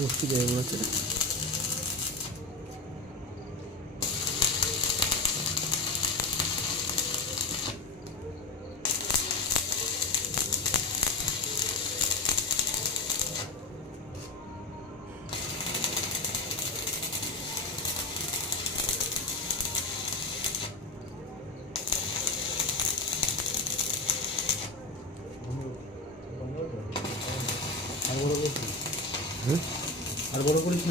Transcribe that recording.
বসতে দেবে মনে হচ্ছে। আর বড় করিস না।